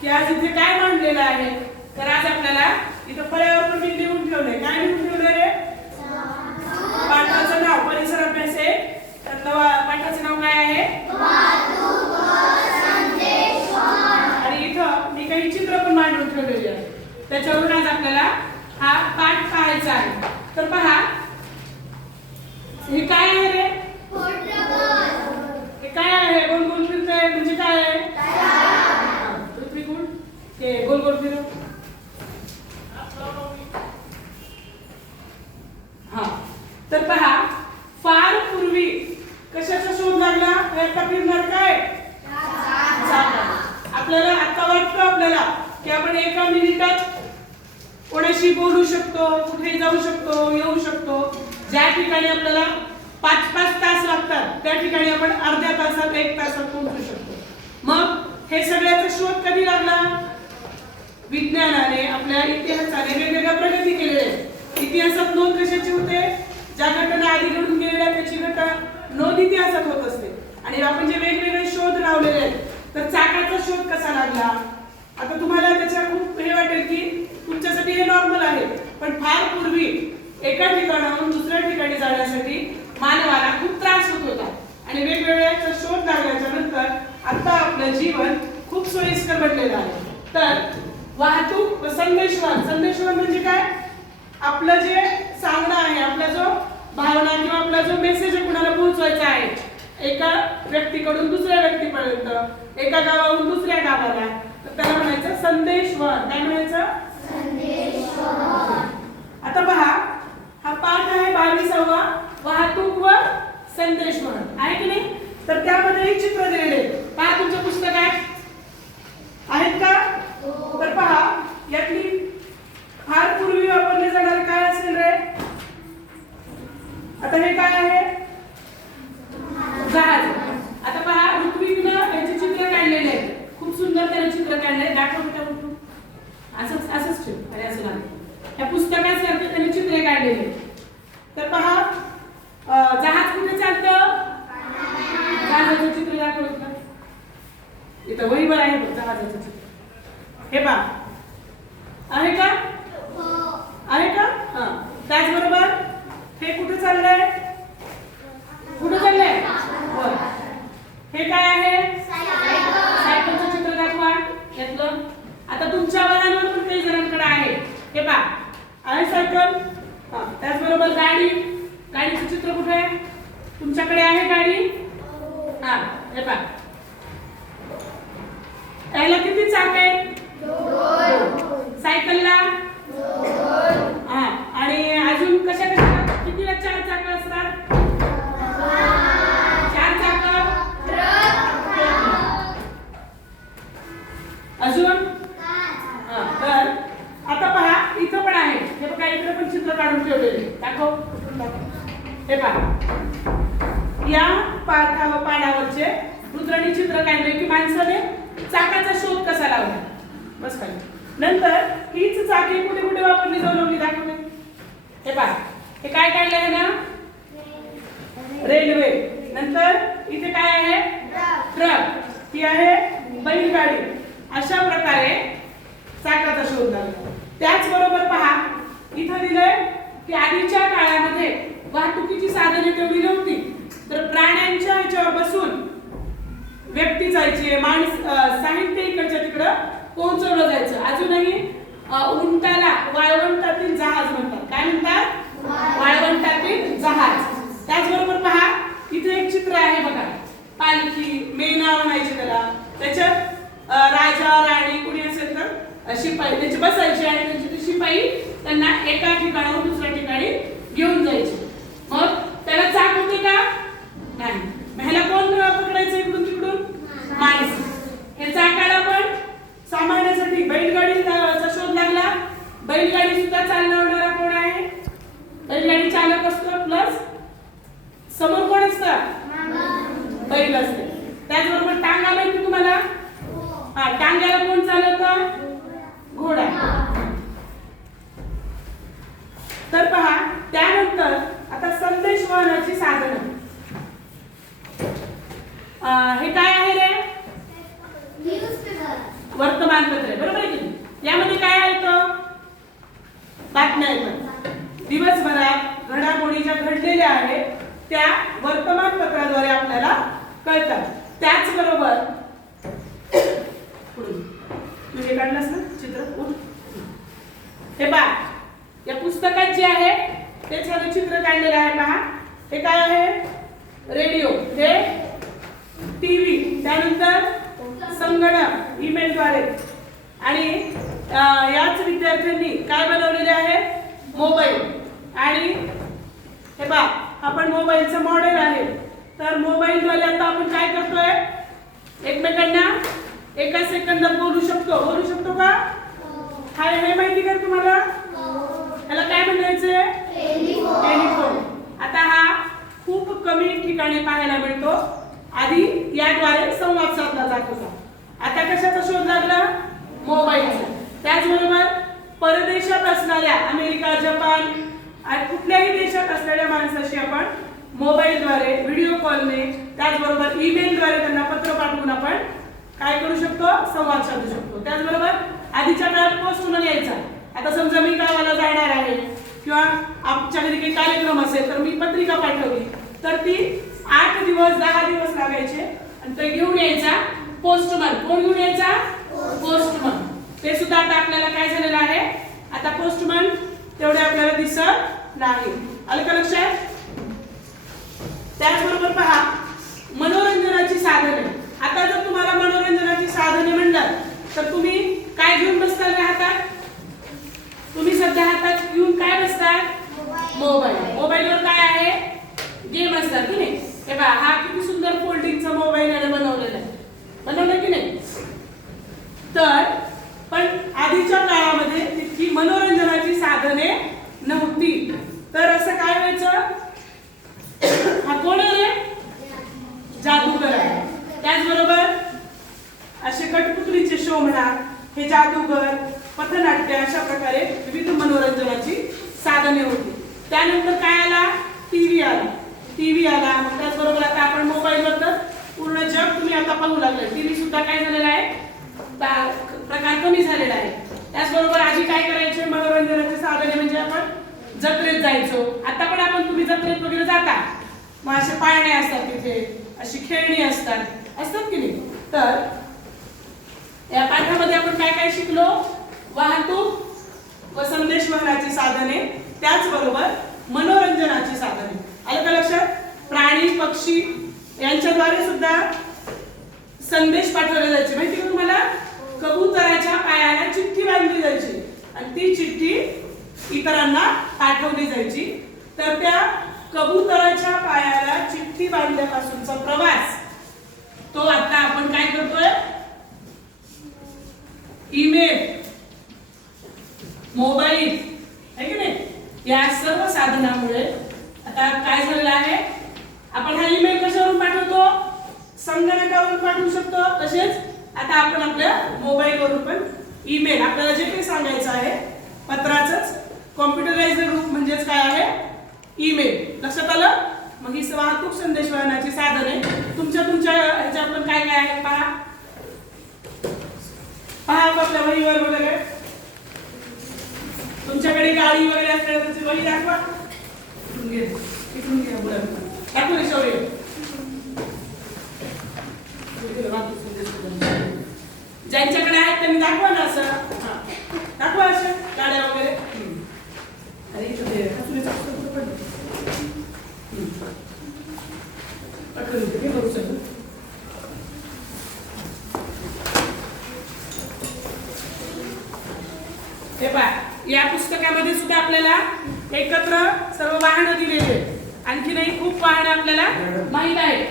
की आज इथे काय मांडलेलं आहे. तर आज आपल्याला इथं फळ्यावर पण मी लिहून ठेवलंय. काय लिहून ठेवलंय रे? पाठाचं नाव परिसर अभ्यास आहे. तर पाठाचं नाव काय आहे? आणि इथं मी काही चित्र पण मांडून ठेवलेली आहे. त्याच्यावरून आज आपल्याला हा पाठ पाहायचा आहे. तर पहा, हे काय आहे रे? हे काय आहे? गोल गोल फिरतंय म्हणजे काय आहे? पृथ्वी गुण हे गोल गोल फिरव. हा, तर पहा, फार पूर्वी कशाचा शोध लागला? फिरणार काय? आपल्याला आता वाटतं आपल्याला की आपण एका मिनिटात कोणाशी बोलू शकतो, कुठे जाऊ शकतो, येऊ शकतो. ज्या ठिकाणी आपल्याला 5-5 तास लागतात त्या ठिकाणी आपण अर्ध्या तासात 1 तासात पोहोचू शकतो. मग हे सगळ्याचा शोध कधी लागला? विज्ञानाने आपल्या इतिहासाने वेगवेगळ्या प्रगती केलेल्या आहेत. इतिहासात नोंद कशाची होते? ज्या घटना आधी घडून गेलेल्या त्याची घटना नोंद इतिहासात होत असते. आणि आपण जे वेगवेगळे शोध लावलेले आहेत, तर चाकाचा शोध कसा लागला? आता तुम्हाला त्याच्या खूप हे वाटेल की तुमच्यासाठी हे नॉर्मल आहे, पण फार पूर्वी एका ठिकाणाहून दुसऱ्या ठिकाणी जाण्यासाठी मानवाला खूप त्रास होत होता. आणि वेगवेगळ्या शोध लागल्याच्या नंतर आता आपलं जीवन खूप सोयीस्कर बनलेलं आहे. तर वाहतूक व संदेशवहन म्हणजे काय? आपलं जे सांगणं आहे, आपला जो भावना किंवा आपला जो मेसेज कुणाला पोहोचवायचा आहे, एका व्यक्तीकडून दुसऱ्या व्यक्तीपर्यंत, एका गावाहून दुसऱ्या गावाला, तर त्याला म्हणायचं संदेशवहन. काय म्हणायचं? आता पहा, हा पाठ आहे 22वा, वाहतूक व संदेशवहन, आहे की नाही? तर त्यामध्ये चित्र दिलेले पहा. तुमचं पुस्तक आहेत का? तर पहा, यातली फार पूर्वी वापरले जाणारे काय असेल रे? आता हे काय आहे? जहाज. आता पहा, ऋत्विकनं याचे चित्र काढलेले आहे. खूप सुंदर त्याने चित्र काढले. दाखव त्या उठून. असंच ठेव. अरे असं नाही. त्या पुस्तकासारखे त्याने चित्रे काढलेले. तर पहा, जहाज कुठे चालतं? जहाजाचं चित्र दाखवलं. इथं वहीवर आहे बघ जहाजाचं चित्र. हे पहा, आहे का? आहे का? हा. त्याचबरोबर हे कुठे चाललंय? कुठे चाललंय? वर. हे काय आहे? सायकलचं चित्र दाखवा यातलं. आता तुमच्या वरांवर पण काही जणांकडे आहे. हे पहा, आहे सायकल. हा. त्याचबरोबर गाडीचं चित्र कुठे आहे? तुमच्याकडे आहे गाडी? हा. हे पहा, याला किती चाक आहेत? 2. सायकलला? हा. आणि अजून कशा कितीला 4 चाक असतात? 4 चाक. अजून? हा. तर आता पहा, इथं पण आहे. हे बघा, इकडे पण चित्र काढून ठेवलेले. दाखव. हे पहा, या पानावरचे रुद्राणी चित्र काढले की माणसाने चाकाचा शोध कसा लावला. बस खाली. नंतर हीच चाके कुठे कुठे वापरली जाऊ लागली दाखवले. हे पहा, हे काय काढले आहे ना? रेल्वे. नंतर इथे काय आहे? ट्रक. ही आहे बैलगाडी. अशा प्रकारे चाकाचा शोध लागला. त्याचबरोबर पहा, इथं दिलंय की आधीच्या काळामध्ये वाहतुकीची साधने तेवढी नव्हती, तर प्राण्यांच्या ह्याच्यावर बसून व्यक्ती जायचे, साहित्य इकडच्या तिकडं पोहोचवलं जायचं. अजूनही उंटाला वाळवंटातील जहाज म्हणतात. काय म्हणतात? वाळवंटातील जहाज. त्याचबरोबर पहा, इथे एक चित्र आहे बघा, पालखी, मेना म्हणायचे त्याला. त्याच्यात राजा राणी कुणी असेल तर शिपाई त्याचे बसायचे आणि त्यांचे ते शिपाई त्यांना एका ठिकाणाहून दुसऱ्या ठिकाणी घेऊन जायचे. मग त्याला चाक होते का? नाही. ह्याला कोण पकडायचं इकडून तिकडून? माणसं. हे चाकाला पण सांभाळण्यासाठी बैलगाडीचा शोध लागला. बैलगाडी सुद्धा चालवणारा कोण आहे? बैलगाडी चालक असतो, प्लस समोर कोण असतं? बैल असते. त्याचबरोबर टांगा माहिती तुम्हाला? हा. टांग्याला कोण चालवतं? घोडा. तर पहा, त्यानंतर आता संदेशवहनाची साधनं. हे काय आहे रे? वर्तमानपत्र. घडलेल्या आहेत त्या वर्तमानपत्राद्वारे आपल्याला कळतात. त्याचबरोबर तू हे काढलंस ना चित्र, हे पहा या पुस्तकात जे आहे ते छान चित्र काढलेलं आहे. पहा हे काय आहे, रेडिओ, हे टीव्ही, त्यानंतर संगणक ईमेलद्वारे, आणि याच विद्यार्थ्यांनी काय बनवलेले आहे, मोबाईल. आणि हे पहा आपण मोबाईलचं मॉडेल आहे. तर मोबाईलद्वारे आता आपण काय करतोय, एकमेकांना एका सेकंदात बोलू शकतो का? हाय हे माहिती का तुम्हाला? याला काय म्हणायचंय, टेलिफोन. आता हा खूप कमी ठिकाणी पाहायला मिळतो. आधी याद्वारे संवाद साधला जात होता. आता कशाचा शोध लागला, मोबाईलचा. त्याचबरोबर परदेशात असणाऱ्या अमेरिका, जपान आणि कुठल्याही देशात असलेल्या माणसाशी आपण मोबाईलद्वारे, व्हिडिओ कॉलने, त्याचबरोबर ईमेलद्वारे त्यांना पत्र पाठवून आपण काय करू शकतो, संवाद साधू शकतो. त्याचबरोबर आधीच्या काळात पोस्टमन यायचा. आता समजा मी गावाला जाणार आहे किंवा आमच्या घरी काही कार्यक्रम असेल तर मी पत्रिका पाठवली तर ती 8 दिवस 10 दिवस लागायचे आणि ते घेऊन यायचा पोस्टमन. कोण घेऊन यायचा, पोस्टमन. ते सुद्धा आता आपल्याला काय झालेलं आहे, आता पोस्टमन तेवढे आपल्याला दिसत नाही. आलं का लक्षात? त्याचबरोबर पहा मनोरंजनाची साधने. आता जर तुम्हाला मनोरंजनाची साधने म्हणलं तर तुम्ही काय घेऊन बसताल हातात? तुम्ही सध्या हातात घेऊन काय बसताल, मोबाईल. मोबाईलवर काय आहे, गेम असतात की नाही. हे पहा हा किती सुंदर फोल्डिंगचा मोबाईल याने बनवलेला आहे, बनवलं की नाही. तर पण आधीच्या काळामध्ये तितकी मनोरंजनाची साधने नव्हती. तर असं काय व्हायचं, हा कोण आहे, जादूगर आहे. त्याचबरोबर असे कठपुतळीचे शो म्हणा, हे जादूगर, पथनाट्य, अशा प्रकारे विविध मनोरंजनाची साधने होती. त्यानंतर काय आला, टीव्ही आला. त्याचबरोबर आता आपण मोबाईलवर तर पूर्ण जग तुम्ही आता पाहू लागले. टीव्ही सुद्धा काय झालेला आहे, प्रकार कमी झालेला आहे. त्याचबरोबर आधी काय करायचे, मनोरंजनाचे साधने म्हणजे आपण जत्रेत जायचो. आता पण आपण तुम्ही जत्रेत वगैरे जाता, मग असे पाळणे असतात तिथे, अशी खेळणी असतात की नाही. तर या पाठामध्ये आपण काय काय शिकलो, वाहतूक व संदेशवहनाची साधने, त्याचबरोबर मनोरंजनाची साधने. आलं का लक्षात? प्राणी पक्षी यांच्याद्वारे सुद्धा संदेश पाठवले जायचे. माहिती का तुम्हाला? कबुतराच्या पायाला चिठ्ठी बांधली जायची आणि ती चिठ्ठी इतरांना पाठवली जायची. तर त्या कबुतराच्या पायाला चिठ्ठी बांधल्यापासूनचा प्रवास तो आता आपण काय करतोय, ईमेल, मोबाईल, आहे की नाही. या सर्व साधनामुळे आता काय झालेलं आहे, आपण हा ईमेल कशावरून पाठवतो, संगणकावरून पाठवू शकतो. तसेच आता आपण आपल्या मोबाईलवरून पण ईमेल, आपल्याला जे काही सांगायचं आहे पत्राचंच कॉम्प्युटराइज्ड रूप म्हणजेच काय आहे, ईमेल. लक्षात आलं? मग ही वाहतूक संदेशवहनाची साधने तुमच्या ह्याच्या आपण काय काय आहे पहा आपल्या वहीवर वगैरे. तुमच्याकडे गाडी वगैरे असल्यास त्याची वही दाखवा. इकडून घ्या बोला, दाखव रे शौर्य. ज्यांच्याकडे आहेत त्यांनी दाखवा ना, असं दाखवा असं गाड्या वगैरे. अरे इथे हे पहा या पुस्तकामध्ये सुद्धा आपल्याला एकत्र सर्व वाहनं दिलेली आहेत. आणखीनही खूप वाहनं आपल्याला माहित आहेत.